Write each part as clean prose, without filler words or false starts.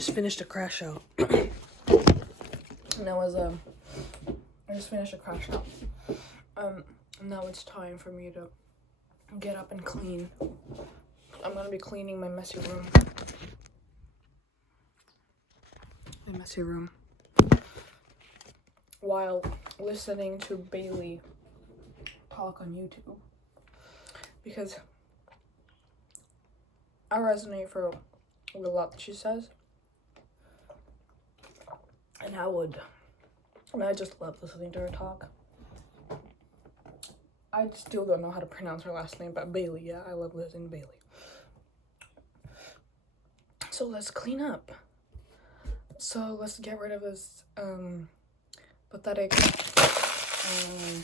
just finished a crash out. And that was I just finished a crash out. Now it's time for me to get up and clean. I'm gonna be cleaning my messy room. While listening to Bailey talk on YouTube, because I resonate with a lot that she says, and I just love listening to her talk. I still don't know how to pronounce her last name, but Bailey, yeah, I love listening to Bailey. So let's clean up. So let's get rid of this pathetic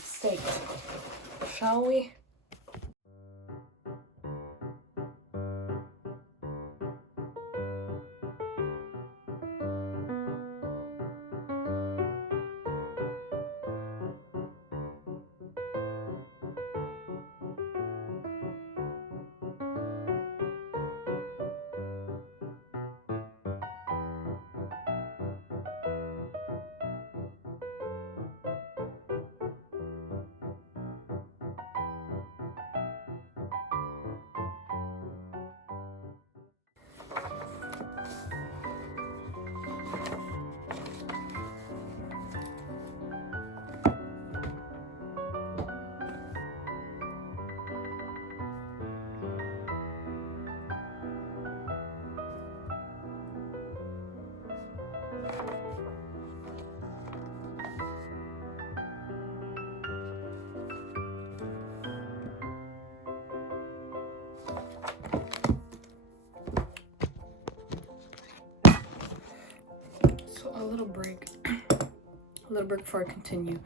state, shall we? So a little break before I continue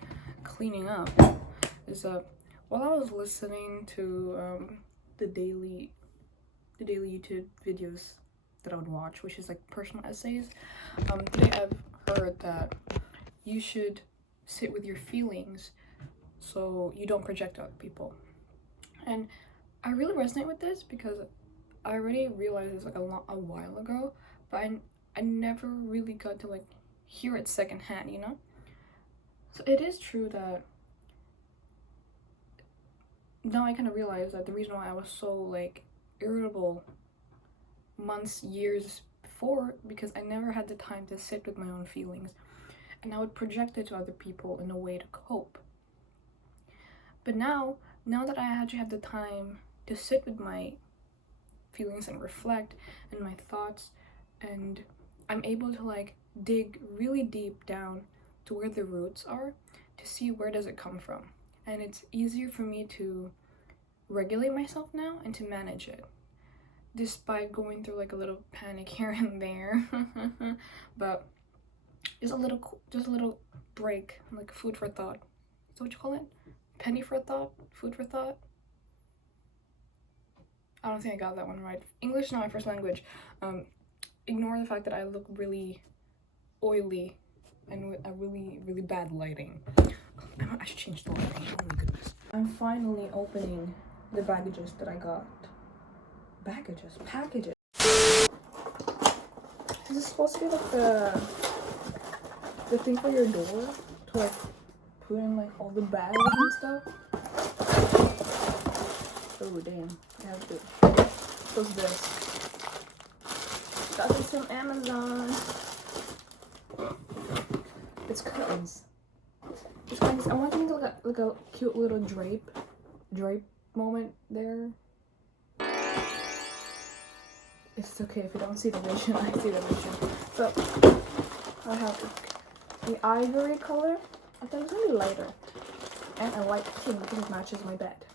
cleaning up is while I was listening to the daily YouTube videos that I would watch, which is like personal essays, today I've heard that you should sit with your feelings so you don't project other people. And I really resonate with this because I already realized this like a while ago, but I never really got to like hear it secondhand, you know? So it is true that now I kind of realize that the reason why I was so like irritable months, years before, because I never had the time to sit with my own feelings, and I would project it to other people in a way to cope. But now that I actually have the time to sit with my feelings and reflect and my thoughts, and I'm able to like dig really deep down to where the roots are to see where does it come from, and it's easier for me to regulate myself now and to manage it, despite going through like a little panic here and there. But just a little break, like food for thought. Is that what you call it? Penny for thought? Food for thought? I don't think I got that one right. English is not my first language. Ignore the fact that I look really oily and with a really bad lighting. I should change the lighting. Oh my goodness. I'm finally opening the packages that I got. Packages. Is this supposed to be like the thing for your door to like put in like all the bags and stuff? Oh damn, I have to. What's this? Got this from Amazon. It's curtains. It's curtains. I want to make like a cute little drape moment there. It's okay if you don't see the vision. I see the vision. So I have the ivory color. I thought it was really lighter, and a light pink because it matches my bed.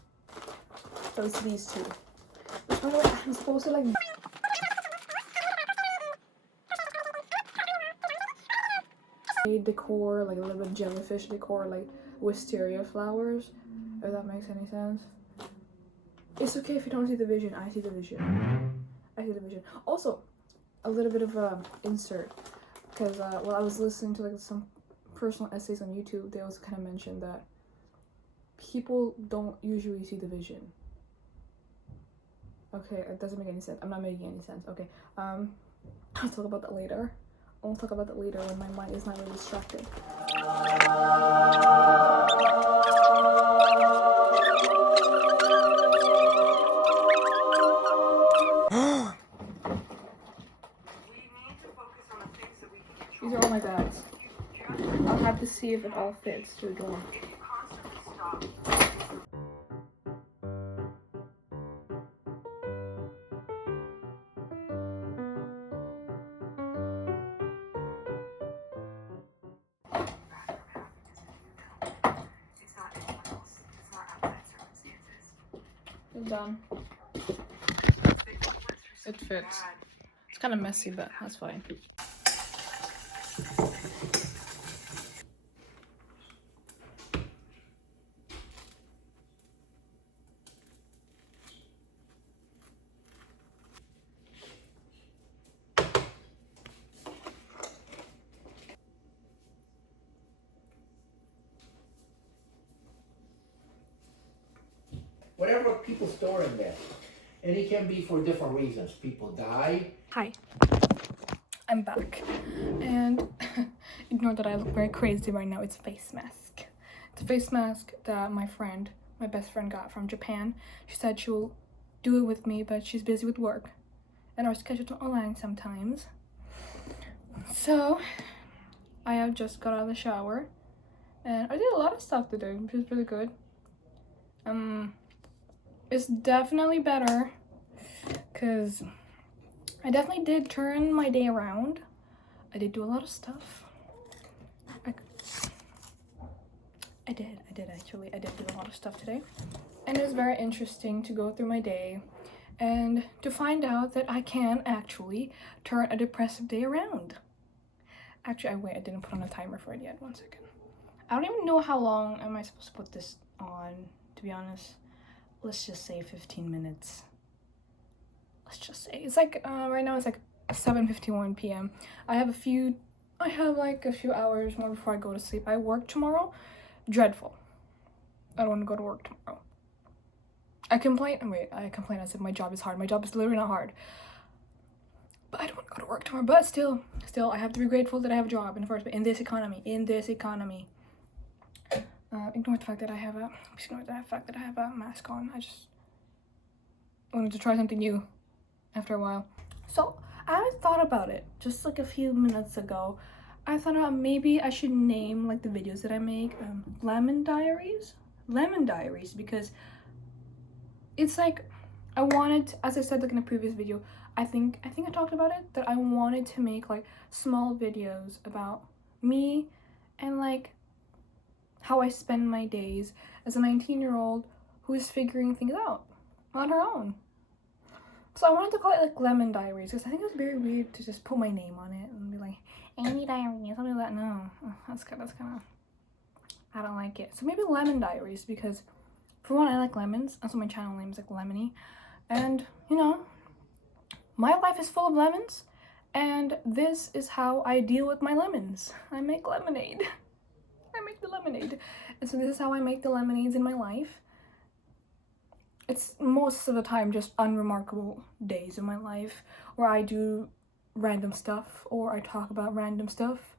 So it's these two. By the way, I'm supposed to like decor, like a little bit jellyfish decor, like wisteria flowers, if that makes any sense. It's okay if you don't see the vision. I see the vision. Also, a little bit of a insert, because while I was listening to like some personal essays on YouTube, they also kind of mentioned that people don't usually see the vision. Okay, it doesn't make any sense. I'm not making any sense. Okay, I'll talk about that later. I'll talk about that later when my mind is not really distracted. These are all my bags. I'll have to see if it all fits through the door. It's done. It fits. It's kind of messy, but that's fine. Whatever people store in there. And it can be for different reasons. People die. Hi. I'm back. And ignore that I look very crazy right now. It's a face mask. It's a face mask that my best friend got from Japan. She said she will do it with me, but she's busy with work. And our schedules don't align sometimes. So, I have just got out of the shower. And I did a lot of stuff today, which is really good. It's definitely better because I definitely did turn my day around. I did do a lot of stuff. I did actually. I did do a lot of stuff today. And it was very interesting to go through my day and to find out that I can actually turn a depressive day around. Actually, I didn't put on a timer for it yet. 1 second. I don't even know how long am I supposed to put this on, to be honest. Let's just say 15 minutes. Let's just say it's like right now it's like 7:51 p.m. I have like a few hours more before I go to sleep. I work tomorrow. Dreadful. I don't want to go to work tomorrow. I complain. I said my job is hard. My job is literally not hard. But I don't want to go to work tomorrow. But still, I have to be grateful that I have a job in the first place. In this economy. Ignore the fact that I have a mask on. I just wanted to try something new after a while. So I thought about it just like a few minutes ago. I thought about maybe I should name like the videos that I make lemon diaries, because it's like I wanted to, as I said like in a previous video, I think I talked about it, that I wanted to make like small videos about me and like how I spend my days as a 19-year-old who is figuring things out on her own. So I wanted to call it like Lemon Diaries because I think it was very weird to just put my name on it and be like Amy Diaries, something like that. No, that's kind of I don't like it. So maybe Lemon Diaries, because for one, I like lemons. Also, my channel name is like Lemony, and you know, my life is full of lemons, and this is how I deal with my lemons. I make lemonade. I make the lemonade. And so this is how I make the lemonades in my life. It's most of the time just unremarkable days in my life where I do random stuff, or I talk about random stuff,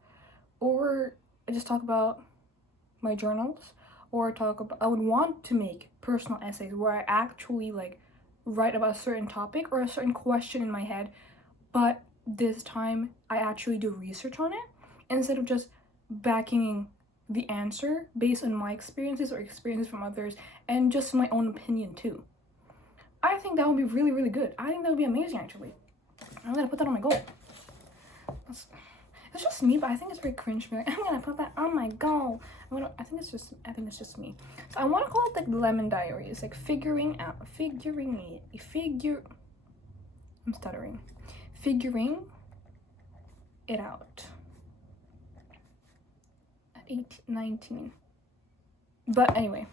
or I just talk about my journals, or I would want to make personal essays where I actually like write about a certain topic or a certain question in my head, but this time I actually do research on it instead of just backing the answer based on my experiences or experiences from others and just my own opinion too. I think that would be really, really good. I think that would be amazing actually. I'm gonna put that on my goal. It's just me, but I think it's very cringe. Like, I'm gonna put that on my goal. I think it's just me. So I want to call it like Lemon Diaries, like figuring it out. 19. But anyway,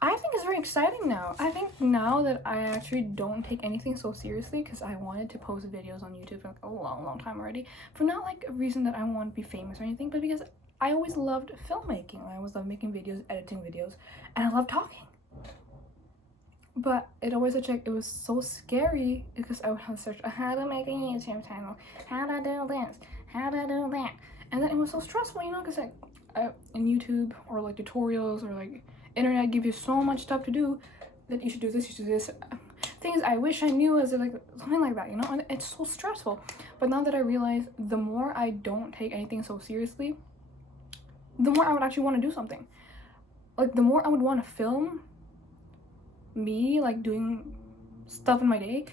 I think it's very exciting now. I think now that I actually don't take anything so seriously, because I wanted to post videos on YouTube for like a long time already, for not like a reason that I want to be famous or anything, but because I always loved filmmaking. I always loved making videos, editing videos, and I love talking. But it always it was so scary because I would have to search how to make a YouTube channel, how to do this, how to do that, and then it was so stressful, because like in YouTube or like tutorials or like internet give you so much stuff to do that you should do this, you should do this, things I wish I knew as like something like that, and it's so stressful. But now that I realize, the more I don't take anything so seriously, the more I would actually want to do something. Like the more I would want to film me like doing stuff in my day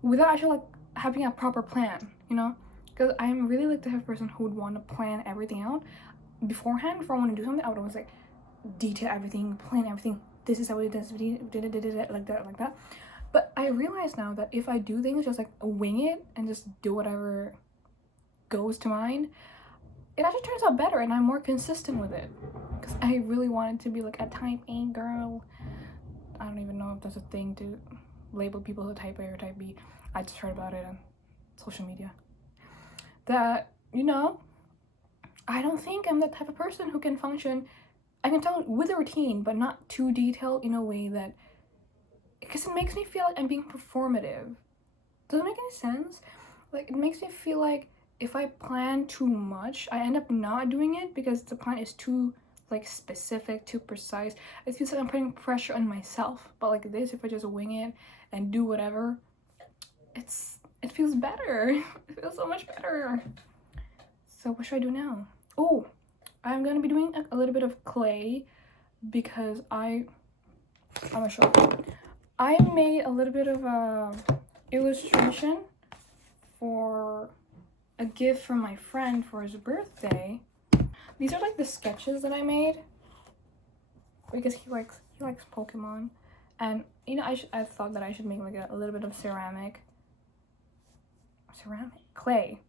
without actually like having a proper plan, because I'm really like the type of person who would want to plan everything out beforehand. Before I want to do something, I would always like detail everything, plan everything. This is how it does, like that. But I realize now that if I do things just like wing it and just do whatever goes to mind, it actually turns out better and I'm more consistent with it. Because I really wanted to be like a type A girl. I don't even know if that's a thing to label people as a type A or type B. I just heard about it on social media. That, I don't think I'm the type of person who can function. I can tell with a routine, but not too detailed in a way that, because it makes me feel like I'm being performative. Does it make any sense? Like, it makes me feel like if I plan too much, I end up not doing it because the plan is too like specific, too precise. It feels like I'm putting pressure on myself. But like this, if I just wing it and do whatever, it feels better. It feels so much better. So what should I do now? Oh, I'm gonna be doing a little bit of clay because I'm gonna show you. I made a little bit of a illustration for a gift from my friend for his birthday. These are like the sketches that I made because he likes Pokemon, and I thought that I should make like a little bit of ceramic clay,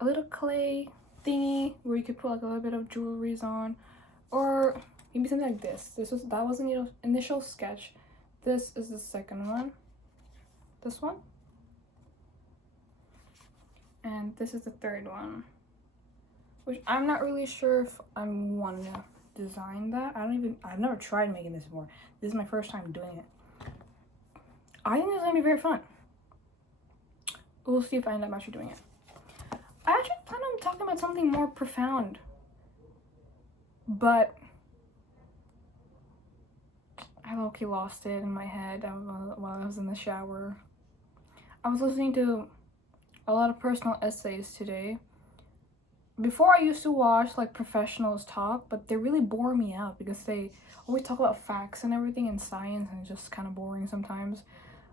a little clay thingy where you could put like a little bit of jewelries on, or maybe something like this. That was the initial sketch. This is the second one. This one. And this is the third one, which I'm not really sure if I want to design that. I've never tried making this before. This is my first time doing it. I think it's gonna be very fun. We'll see if I end up actually doing it. I actually plan on talking about something more profound, but I low-key lost it in my head while I was in the shower. I was listening to a lot of personal essays today. Before, I used to watch like professionals talk, but they really bore me out because they always talk about facts and everything and science, and it's just kind of boring sometimes.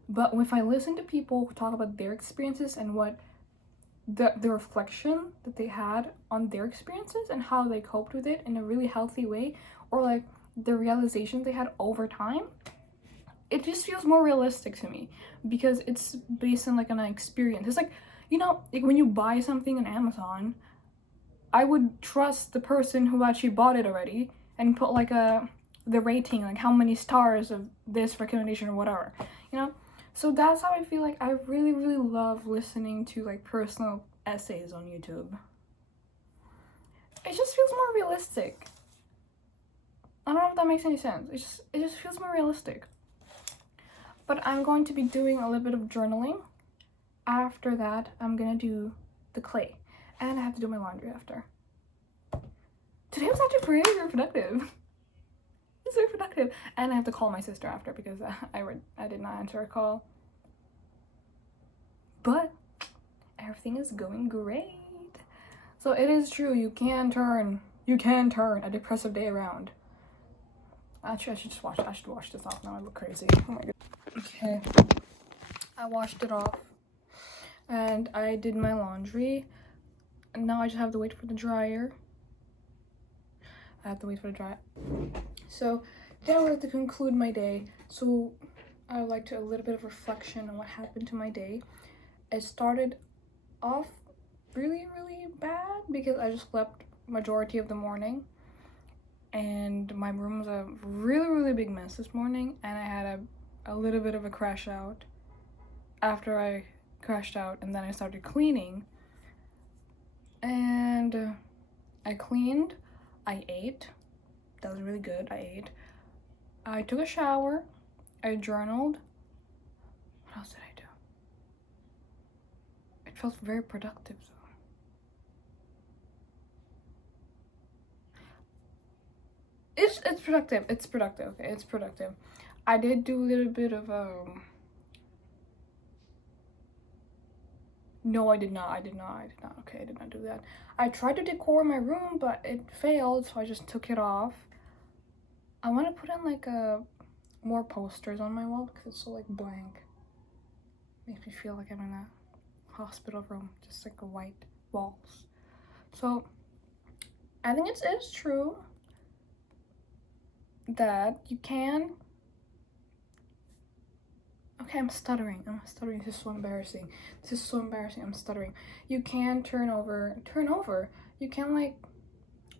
But if I listen to people who talk about their experiences and what the reflection that they had on their experiences and how they coped with it in a really healthy way, or like the realizations they had over time, it just feels more realistic to me because it's based on like an experience. It's like, like when you buy something on Amazon, I would trust the person who actually bought it already and put like the rating, like how many stars of this recommendation or whatever, So that's how I feel like I really, really love listening to like personal essays on YouTube. It just feels more realistic. I don't know if that makes any sense. It just feels more realistic. But I'm going to be doing a little bit of journaling. After that, I'm gonna do the clay. And I have to do my laundry after. Today was actually very productive. It's very productive. And I have to call my sister after because I did not answer a call. But everything is going great. So it is true, you can turn a depressive day around. Actually, I should wash this off now. I look crazy. Oh my god. Okay. I washed it off. And I did my laundry. And now I just have to wait for the dryer. So today I would like to conclude my day. So I would like to a little bit of reflection on what happened to my day. It started off really, really bad because I just slept majority of the morning. And my room was a really, really big mess this morning. And I had a little bit of a crash out after I crashed out, and then I started cleaning. And I cleaned, I ate. That was really good. I ate. I took a shower, I journaled. What else did I do? It felt very productive though. It's productive. It's productive. Okay, it's productive. I did do a little bit of No, I did not. I did not. I did not. Okay, I did not do that. I tried to decor my room, but it failed, so I just took it off. I want to put in like more posters on my wall because it's so like blank. Makes me feel like I'm in a hospital room, just like a white walls. So I think it's true that you can. Okay, I'm stuttering. This is so embarrassing. I'm stuttering. You can turn over. You can like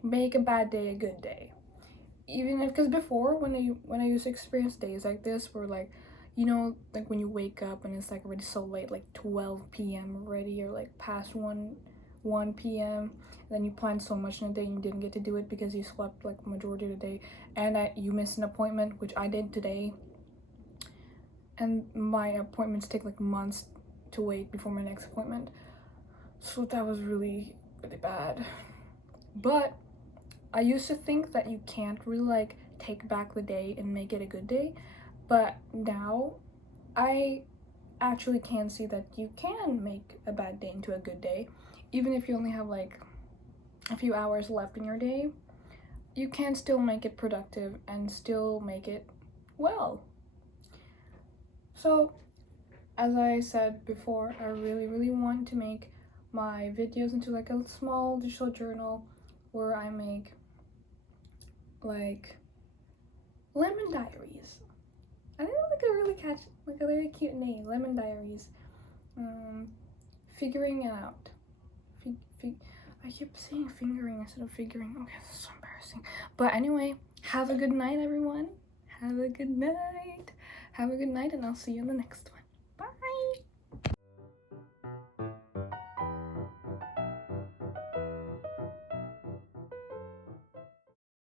make a bad day a good day. Even if, because before when I used to experience days like this where like, you know, like when you wake up and it's like already so late, like 12 p.m. already, or like past 1 p.m. Then you planned so much in a day and you didn't get to do it because you slept like majority of the day, and you missed an appointment, which I did today. And my appointments take like months to wait before my next appointment. So that was really, really bad. But I used to think that you can't really like take back the day and make it a good day. But now I actually can see that you can make a bad day into a good day. Even if you only have like a few hours left in your day, you can still make it productive and still make it well. So, as I said before, I really want to make my videos into like a small digital journal where I make like lemon diaries. I think that's like a really like a very cute name, lemon diaries. Figuring it out. I keep saying fingering instead of figuring. Okay, this is so embarrassing. But anyway, have a good night, everyone. Have a good night. And I'll see you in the next one.